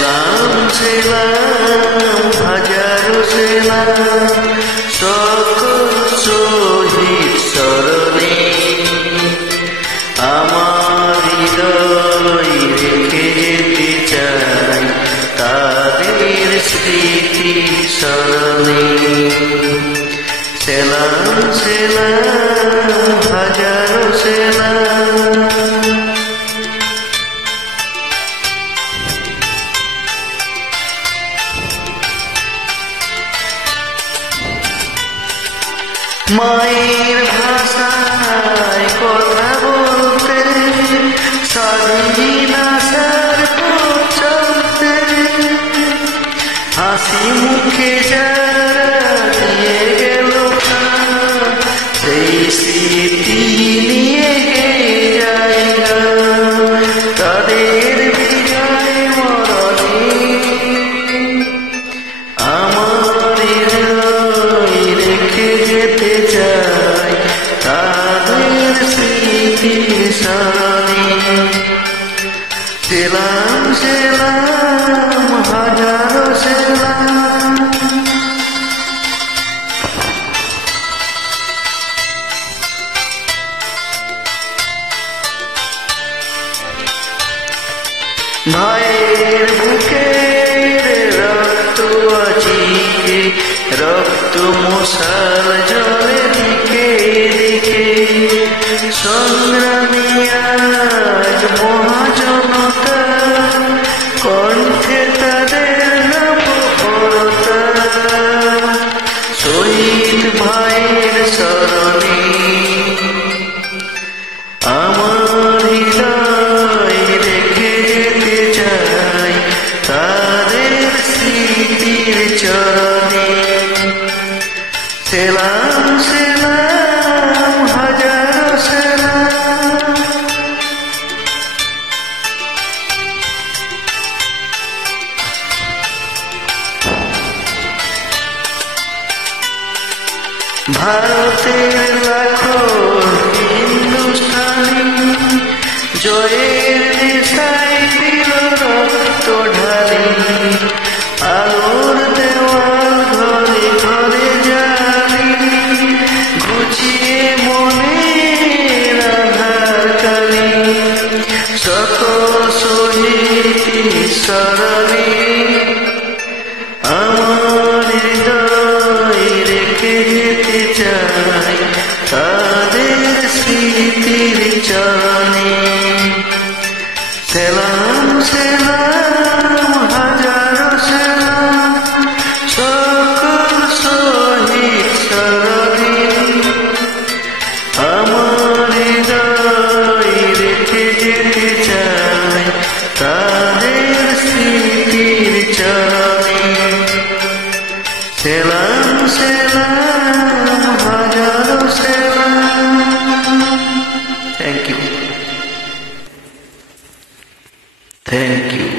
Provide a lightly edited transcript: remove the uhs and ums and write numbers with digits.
সেলাম সেলাম হাজারো সেলাম সকল শহীদ স্মরণে আমার হৃদয় রেখে যেতে চাই তাদের স্মৃতি স্মরণে। সেলাম সেলাম হাজারো সেলাম। মায়ের ভাষায় কথা বলতে স্বাধীন আশার পথ চলতে হাসি মুখে যারা দিয়ে গেল সেই স্মৃতি নিয়ে যায় তাদের বিজয় মরণে আমার হৃদয় রেখে যেতে চাই তাদের স্মৃতির স্মরণে। সেলাম সেলাম হাজারো সেলাম। ভাইয়ের বুকের রক্ত আজিকে রক্ত মশাল জলে দিকে দিকে সংগ্রামী আজ মহাজনতা কণ্ঠে তাদের নববরতা শহীদ ভাইয়ের স্মরণে আমার হৃদয় রেখে যেতে চাই তাদের স্মৃতির চরণে। সেলাম সেলাম হাজারো সেলাম। ভারতের লাখো হিন্দুস্তানি জয়ের নেশায় দিল রক্ত ঢালি আলোর দেওয়াল ঘরে ঘরে জালি ঘুচিয়ে মনের আধার কালি সকল শহীদ স্মরণে আমার হৃদয় রেখে যেতে চাই তাদের স্মৃতির চরণে। সেলাম সেলাম হাজারো সেলাম সকল শহীদ স্মরণে আমার হৃদয় রেখে যেতে চাই তাদের স্মৃতির চরণে। সেলাম সেলাম হাজারো সেলাম। Thank you.